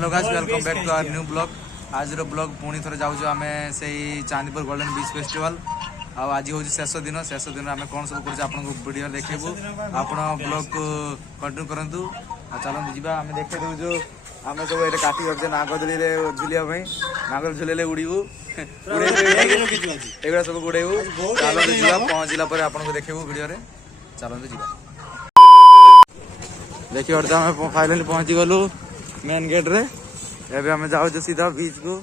Hello guys welcome back to our new blog. आज blog पुणी थोड़े जाऊँ आम से चांदीपुर गोल्डन बीच फेस्टिवल। आज हूँ शेष दिन आम कौन सब कर वीडियो देखू आप ब्लॉग को कंटिन्यू करूँ। चलते जी आम देखे दूँ आम सब ये काटी रखे नागदली झुलिया नागल झुलेले उड़ू एगुड़ा सब गुड़ेबू। चलते जी पहुँचला आपको देखू वीडियो चलते जी देखिए आम फाइनाली पहुँची गलु मेन गेट रे। एबे हमें जाओ जो सीधा बीच को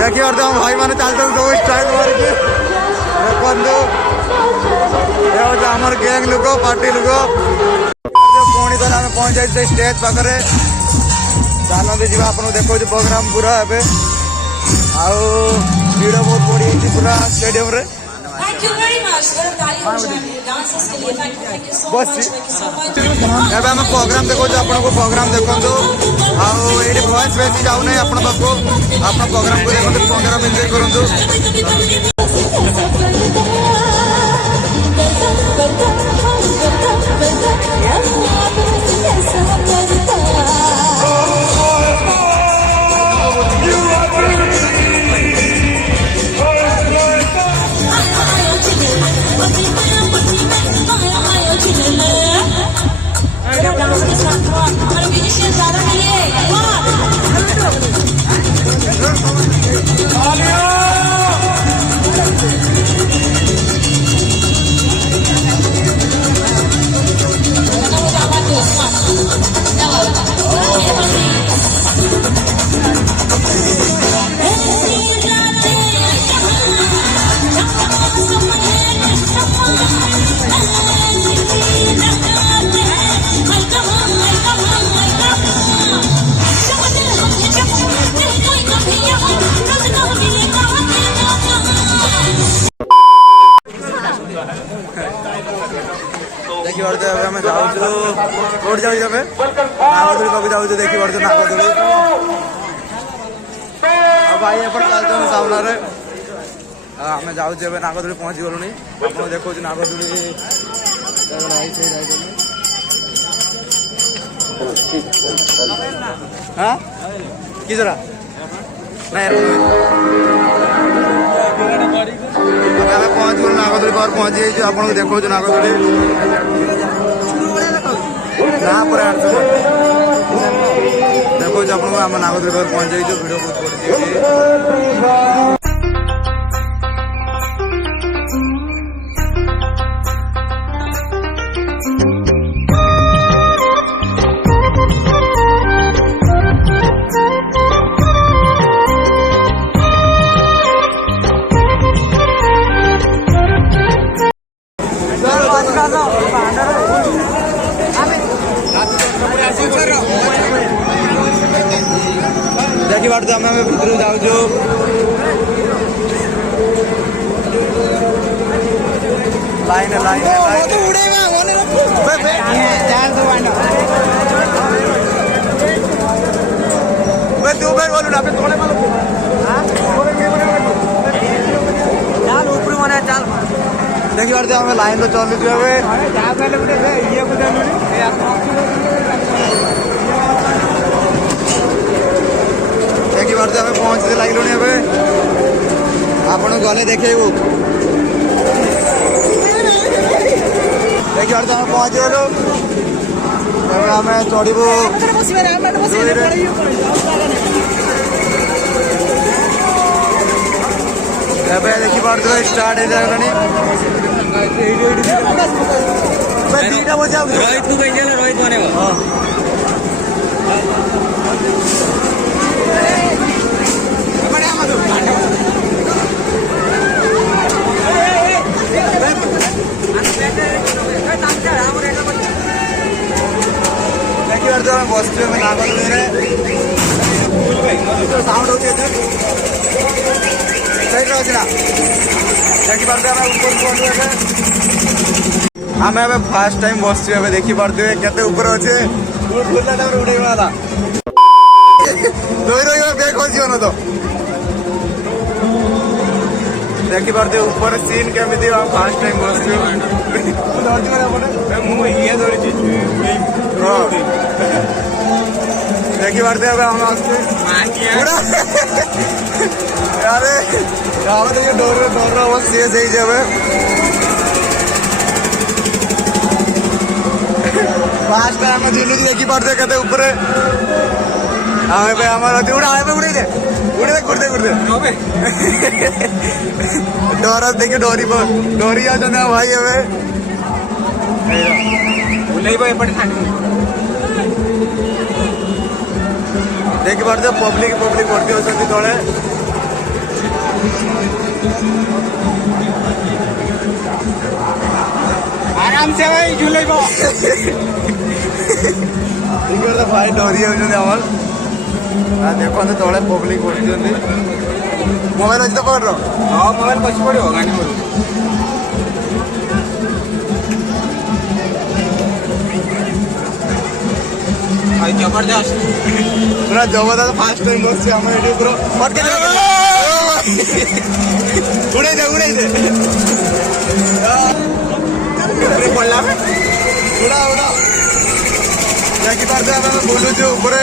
देखिए और हम भाई मैंने चलते सब स्टाइल मारिकी देखो आमर गैंग लोक पार्टी लोक पुणी तो आम पहुंच जाए स्टेज पाखे। चलते जी आप देखो प्रोग्राम पूरा एवं भीड़ बहुत बढ़ी पूरा स्टेडियम रे। बस एवं आम प्रोग्राम देखो आपको प्रोग्राम देखो ये वॉइस बेसी जाऊना आप प्रोग्राम को देखो प्रोग्राम एंजॉय करूँ। देखिए आम जाऊँ नागदली पाक जाऊँ देखिए नागदली भाई एपट चलते सामने आम जाऊँ नागदली पहुँची गलुनी आप देखो नागदली हाँ किसरा ना पहुँच गलु नागदली पावर पहुँची जाइए आपको देखो नागदली ना पूरा देखो आपको आम नागदली पावर पहुँच जाइए वीडियो बहुत बढ़ी। देखिए बात आम भीतर जाऊँ लाइन लाइन देखिए बात आम लाइन तो चलु देखिए बात आम पहुँचते लगे आपन गले देखू देखिए बात आम पहुँच गलु आम चढ़ू देखी पार्थ स्टार्ट हो जाए रोहित रोहित बनेगा ସାଉଣ୍ଡ ହଉଛି ଏତେ ସେଇଟା ଅଛି ନା ଦେଖିପାରୁଥିବେ ଆମେ ଉପରକୁ ଗଲୁ ଏବେ ଆମେ ଏବେ ଫାର୍ଷ୍ଟ ଟାଇମ ବସିଛୁ ଏବେ ଦେଖିପାରୁଥିବେ କେତେ ଉପରେ ଅଛି ଉଡେଇବା ହେଲା ଧୋଇ ରହିବା ବ୍ୟାଗ୍ ଖସିବ ନା ତ ଦେଖିପାରୁଥିବେ ଉପରେ ସିନ୍ କେମିତି ଫାର୍ଷ୍ଟ ଟାଇମ ବସିଛୁ ମୁଁ ଇଏ ଧରିଛି ଦେଖିପାରୁଥିବେ ଏବେ ଆମେ ଆସୁଛୁ ଆରେ ଆମେ ତ ଡୋର ହବ ସିଏ ହେଇଛି ଏବେ ଫାର୍ଷ୍ଟ ଆମେ ଝୁଲୁଛୁ ଦେଖିପାରୁଥିବେ କେତେ ଉପରେ ଆମେ ଏବେ ଆମର ଅଛି ଉଡ଼ା ଏବେ ଉଡ଼େଇଦେ କରିଦେ ଡର ଦେଖି ଡରି ଯାଉଛନ୍ତି ଆମ ଭାଇ ଏବେ ବୁଲେଇବ ଏପଟେ ଦେଖିପାରୁଥିବେ ପବ୍ଲିକ ଭର୍ତ୍ତି ଅଛନ୍ତି ତଳେ ଆରାମ ସେ ଭାଇ ଝୁଲେଇବ ଭାଇ ଡରି ଯାଉଛନ୍ତି ଆମର ଦେଖନ୍ତୁ ତଳେ ପବ୍ଲିକ ବସିଛନ୍ତି ମୋବାଇଲ ଅଛି ତ ପକଡ଼ର ହଁ ମୋବାଇଲ ବସି ପଡ଼ିବ ଗାଡ଼ି ପଡ଼ିବ ଜବରଦସ୍ତ ପୁରା ଜବରଦସ୍ତ ଫାର୍ଷ୍ଟ ଟାଇମ ବସିଛି ଆମର ଏଠି ପୁରା ଉଡ଼େଇ ଦେ ପଡ଼ିଲା ଉଡ଼ା ଦେଖିପାରୁଥିବେ ଆମେ ବୁଲୁଛୁ ଉପରେ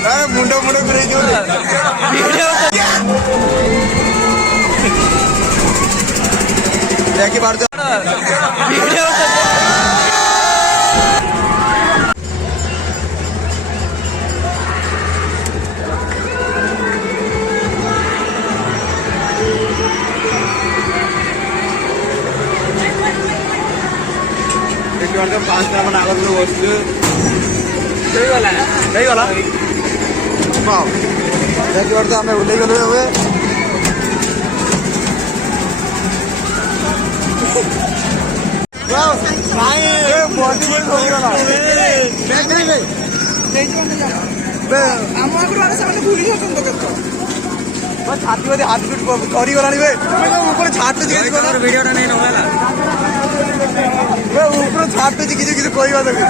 ମୁଣ୍ଡ ଘୁରେଇ ଯିବ ଦେଖିପାରୁଥିବେ ପାଞ୍ଚ ଟା ମାନେ ଆଗରୁ ବସିଛୁ ହେଇଗଲା ହଁ ଦେଖିପାରୁଥିବେ ଆମେ ଓହ୍ଲେଇଗଲୁ ଏବେ ଛାତି ବୋଧେ ହାତ କରିଗଲାଣି ଉପରେ ଛାଟୁଛି ଭିଡ଼ିଓଟା ନେଇ ନହେଲା ଉପରେ ଛାଟୁଛି କିଛି କହିବା ଦେବି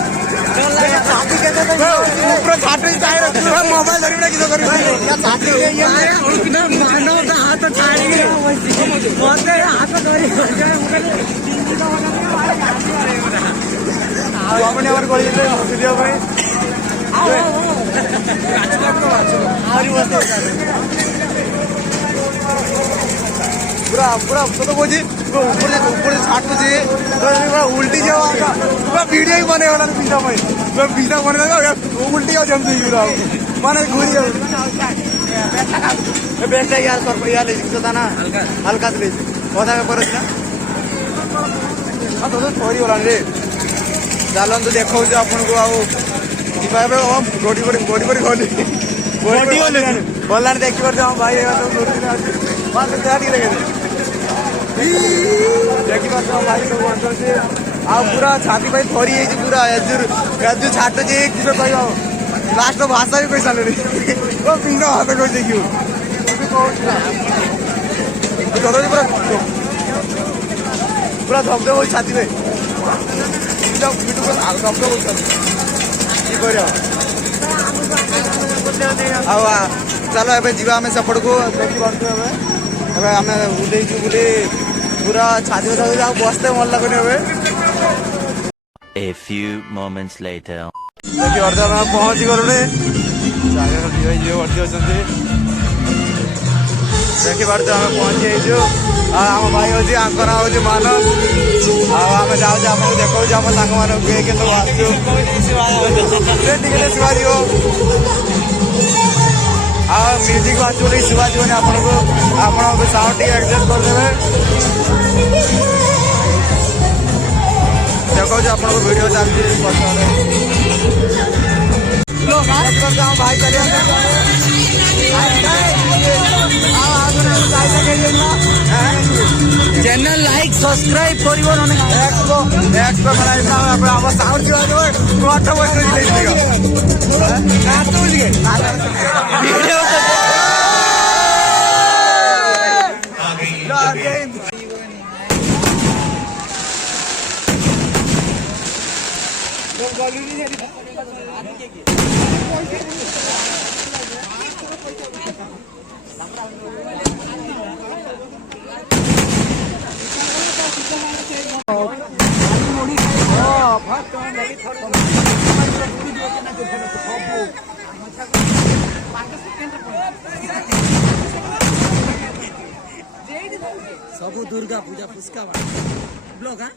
ଉପରେ ଛାଟୁଛି ମୋବାଇଲ ଧରିବି ନା କିଛି କରିବି ହାତ ଛାଡ଼ିକି ମତେ ହାତ ଧରି ଆପଣ ଆମର କହିଲେ ଭିଡ଼ିଓ ପାଇଁ ଆହୁରି पूरा तो कौन ऊपर छाटुची उल्टी वीडियो ही बने वाला पिज्जा बने उल्टी जमती माने घूरी बेस्ट है यार यार ना हल्का से पौधा पेपर अच्छी हाँ तो थोड़ी गला रे चलते देखा आपन को गला देखी पारे भाई देखी पारे भाई सब अंदर आ पूरा छाती भाई थरी पूरा एजू छाटुची किस कह लास्ट भाषा भी कही सारे पिंड हाथ कही देखिए पूरा धबधब हो छाती में चलो ए जावा सेपट को देखी पारे आम उड़ेचु बोली पूरा छाती बसते मन लगुनि A few moments later. देखी पारे पहुंची गलुणे देखी पारे पहुंची आम भाई हूँ आंक ना हूँ मानस आम जाऊँ आपको देखा आम सांग मान किए सब शिवाजी म्यूजिक बाजू शिवाजी आपको आप साउंड टी एडजस्ट करदे देखा आपको वीडियो चलती भाई चलिए चैनल लाइक सब्सक्राइब कर दुर्गा पूजा पुष्का ब्लॉग हाँ